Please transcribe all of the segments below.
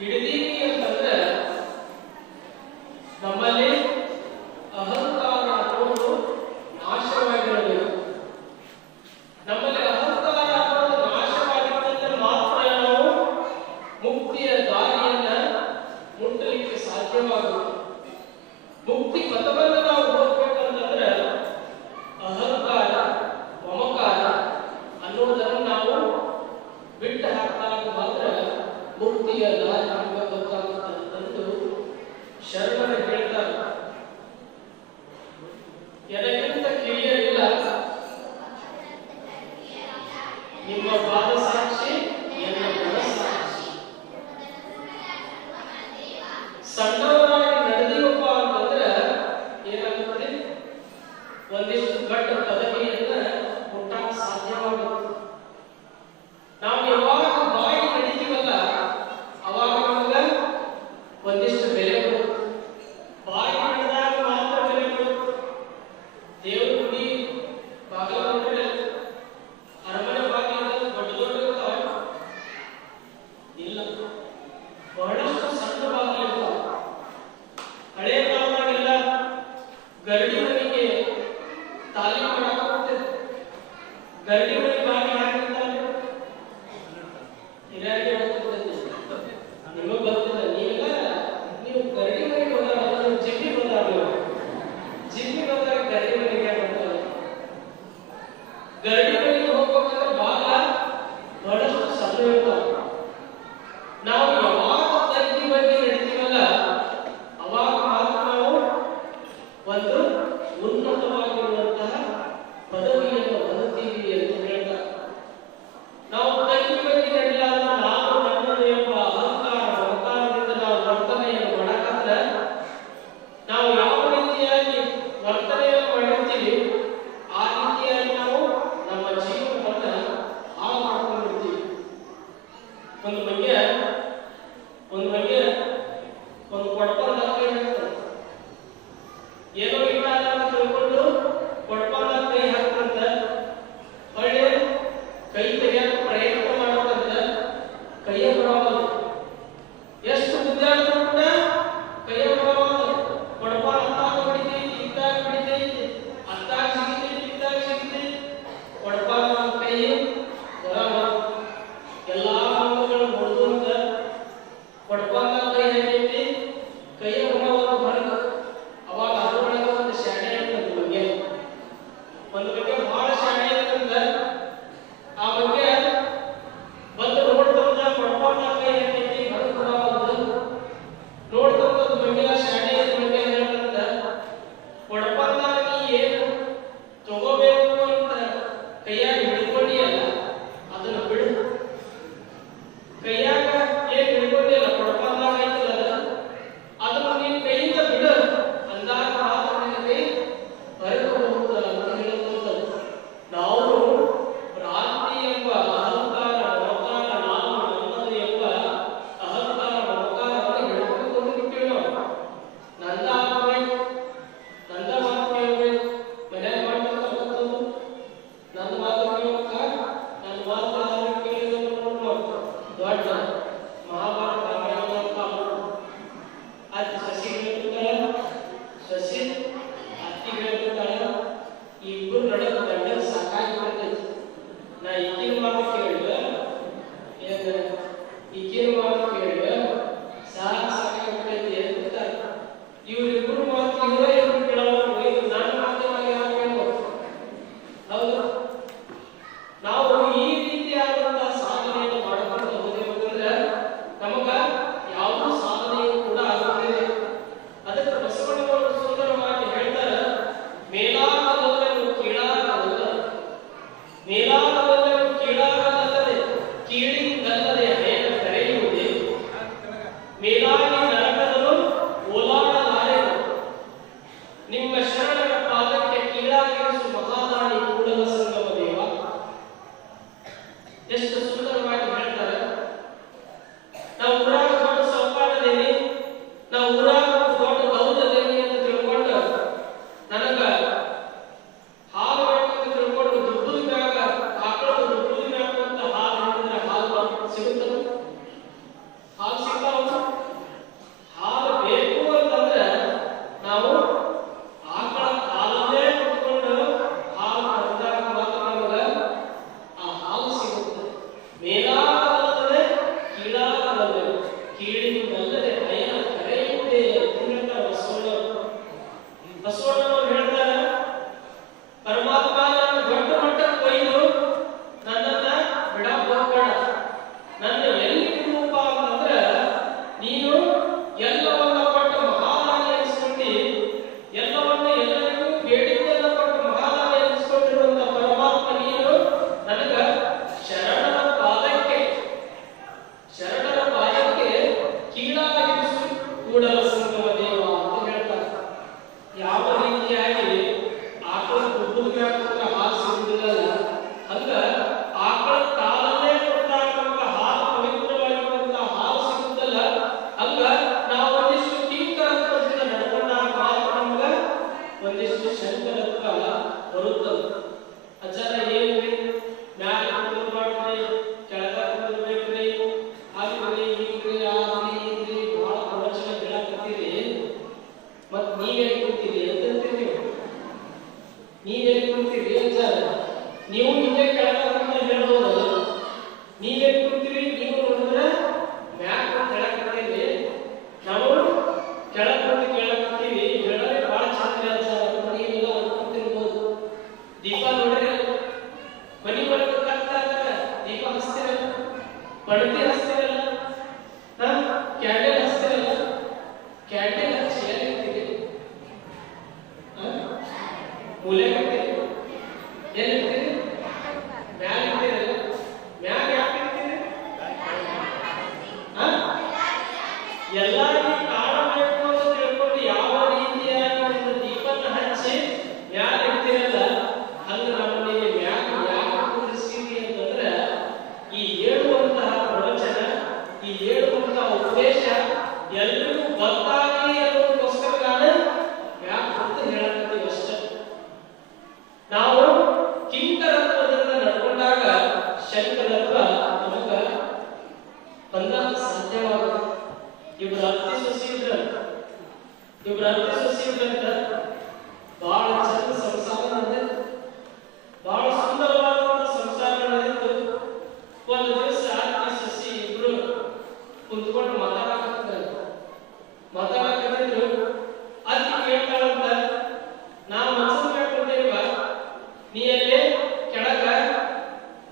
इडली के ಸಣ್ಣವರಾಗಿ ನಡೆದಿವಪ್ಪ ಅಂತಂದ್ರೆ ಏನಾಗುತ್ತದೆ ಒಂದಿಷ್ಟು ಗಟ್ಟ ಪದವಿಯನ್ನ ಮುಟ್ಟಾಕ ಸಾಧ್ಯವಾಗುತ್ತೆ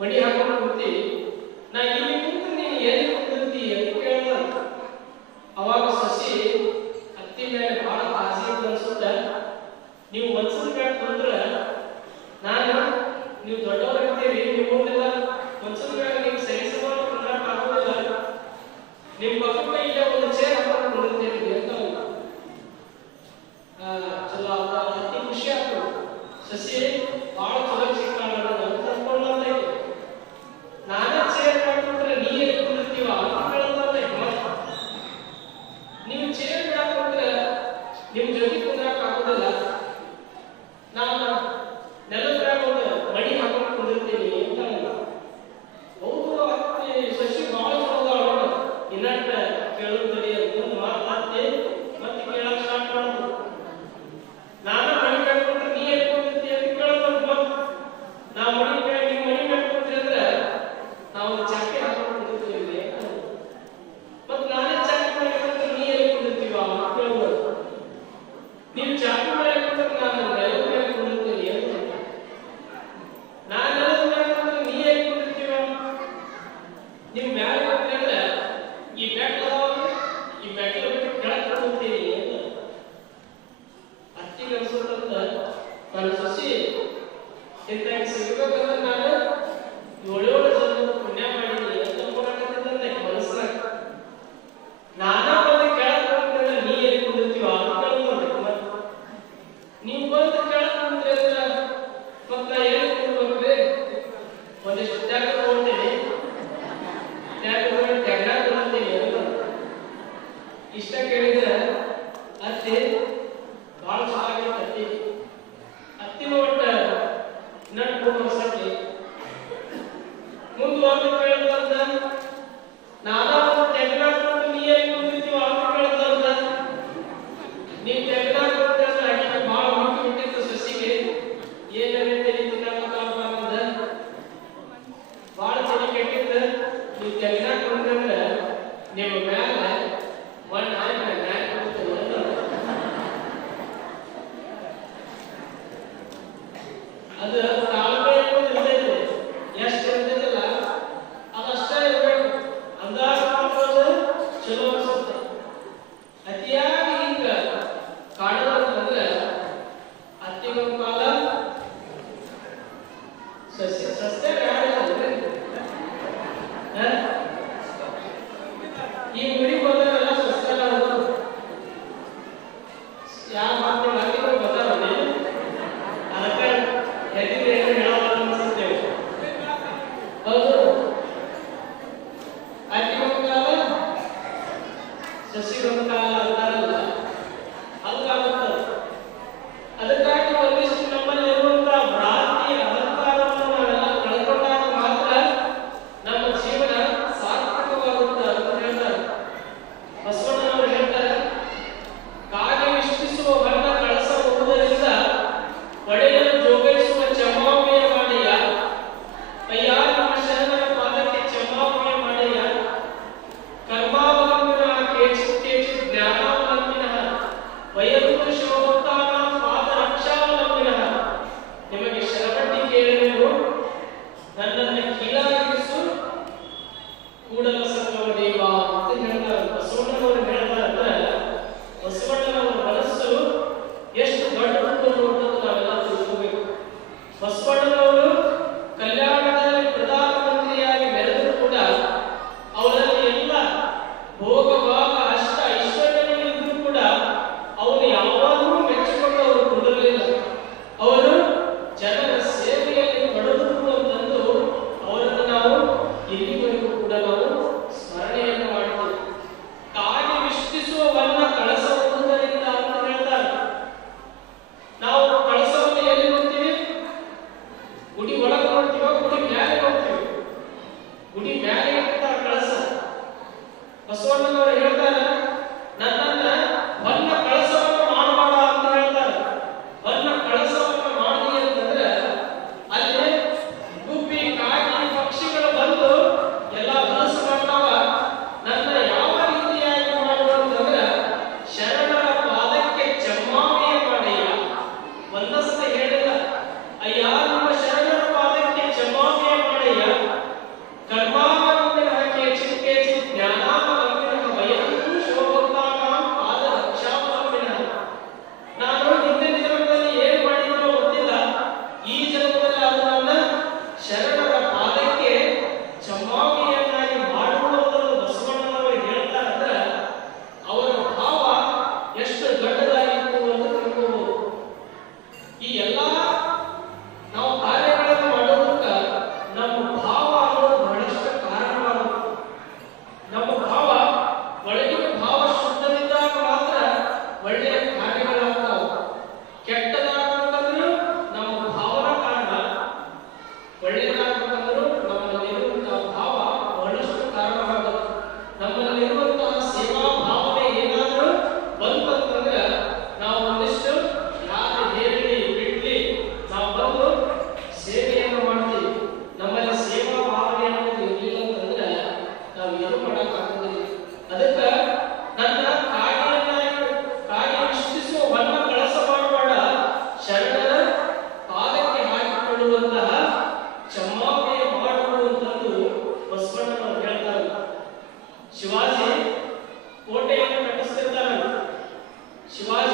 ಮಡಿ 지와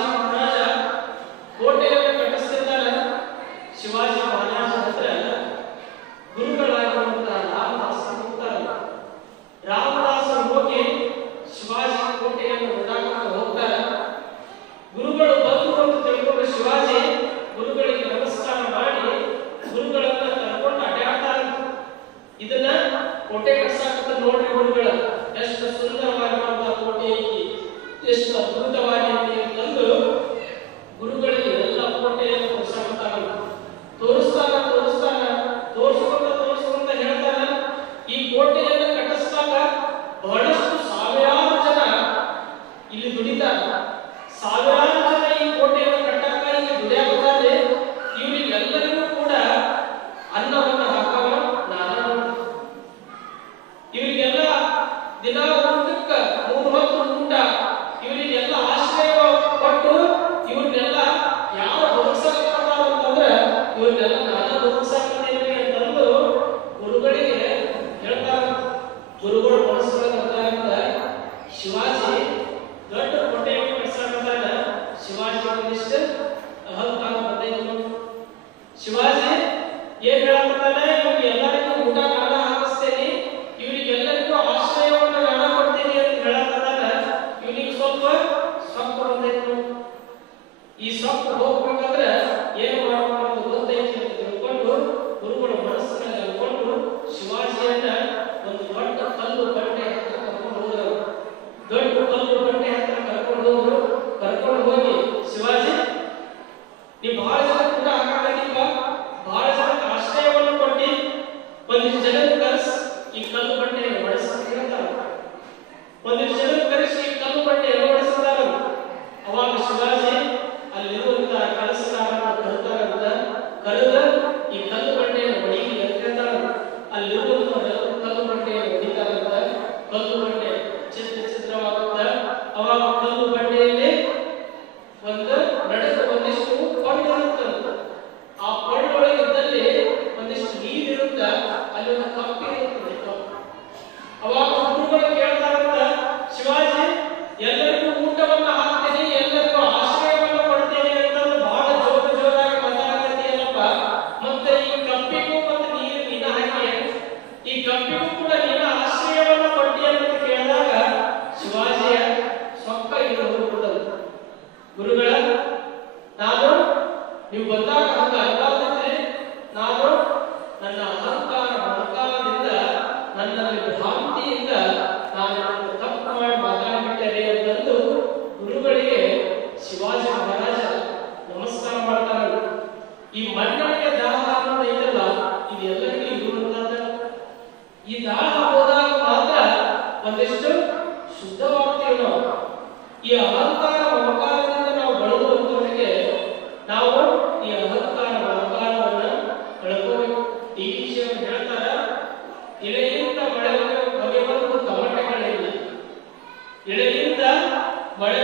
ಈ ನಾಳ ಹೋದಾಗ ಮಾತ್ರ ಒಂದಿಷ್ಟು ಶುದ್ಧವಾಗ್ತೀವಿ ನಾವು ಈ ಅಹಂಕಾರ ಮಮಕಾರದಿಂದ ನಾವು ಬಳದು ನಾವು ಈ ಅಹಂಕಾರ ಮಮಕಾರವನ್ನ ಕಳ್ಕೋಬೇಕು ಈ ವಿಷಯವನ್ನು ಹೇಳ್ತಾರ, ಎಳೆಯಿಂದ ಮಳೆ ಕವಿಯವರು ತಮಟೆಗಳಿಲ್ಲ ಎಳೆಯಿಂದ ಮಳೆ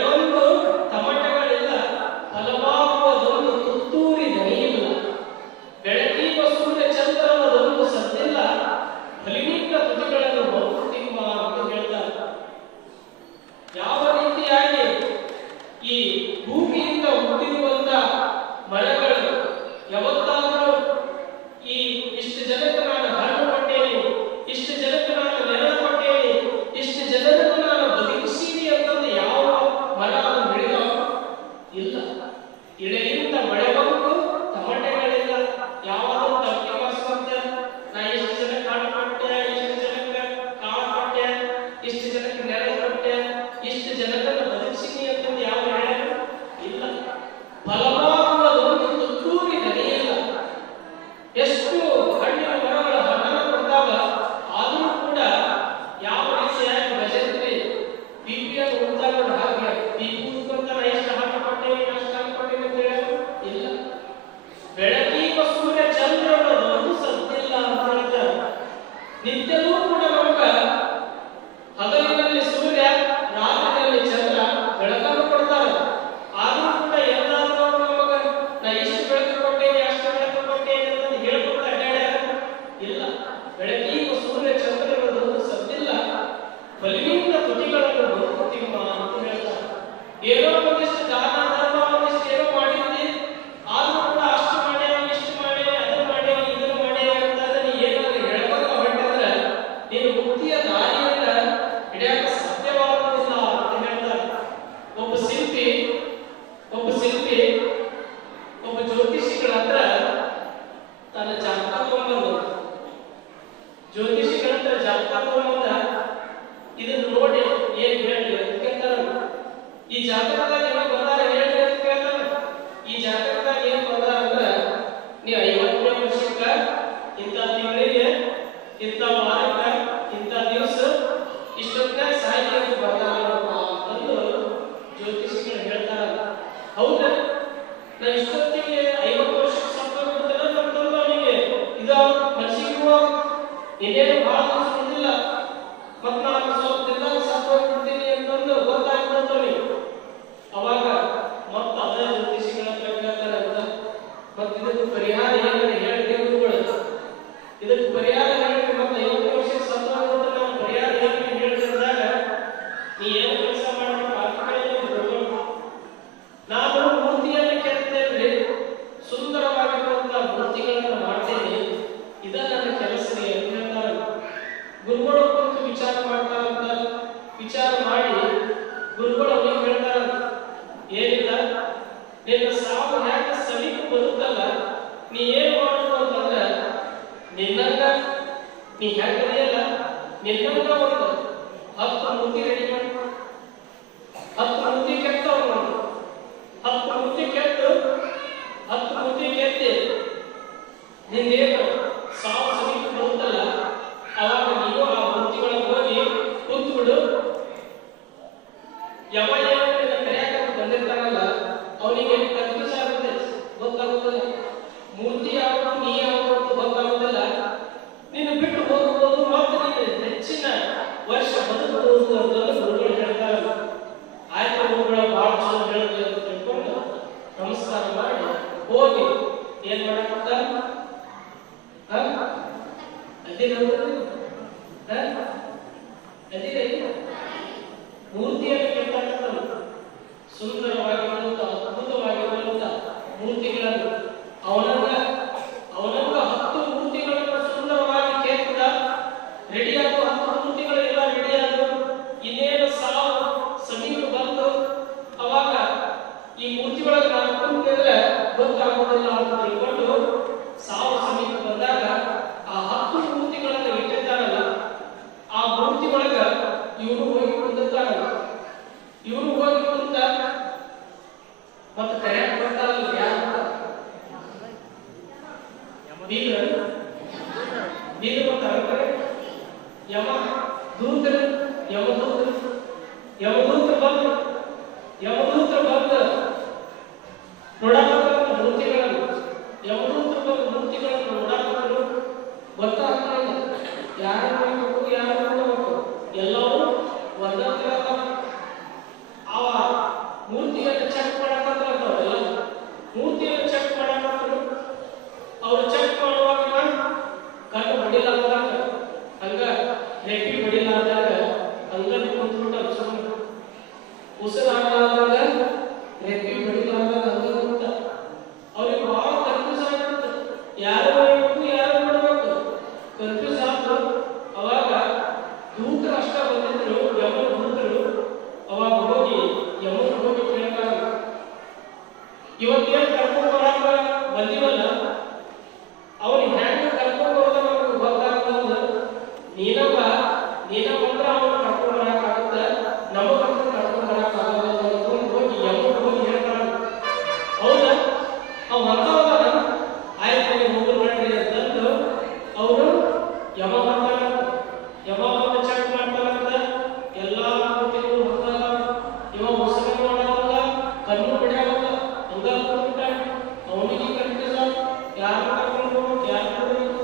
ಗುರುಗಳ ಕುರಿತು ವಿಚಾರ ಮಾಡ್ತಾರಂತ ವಿಚಾರ ಮಾಡಿ ಗುರುಗಳು ಅವ್ರಿಗೆ ಹೇಳ್ತಾರಂತ ಏನಿಲ್ಲ, ನಿನ್ನ ಸಾವು ಯಾಕೆ ಸಮೀಪ ಬರುತ್ತಲ್ಲ ನೀ ಏನ್ ಮಾಡುದು ಅಂತಂದ್ರ, ನಿನ್ನಂಗ ನೀ ಹೆಂಗದೆಯಲ್ಲ ನಿನ್ನ उसे हमारा होने की कंडीशन क्या करो क्या करो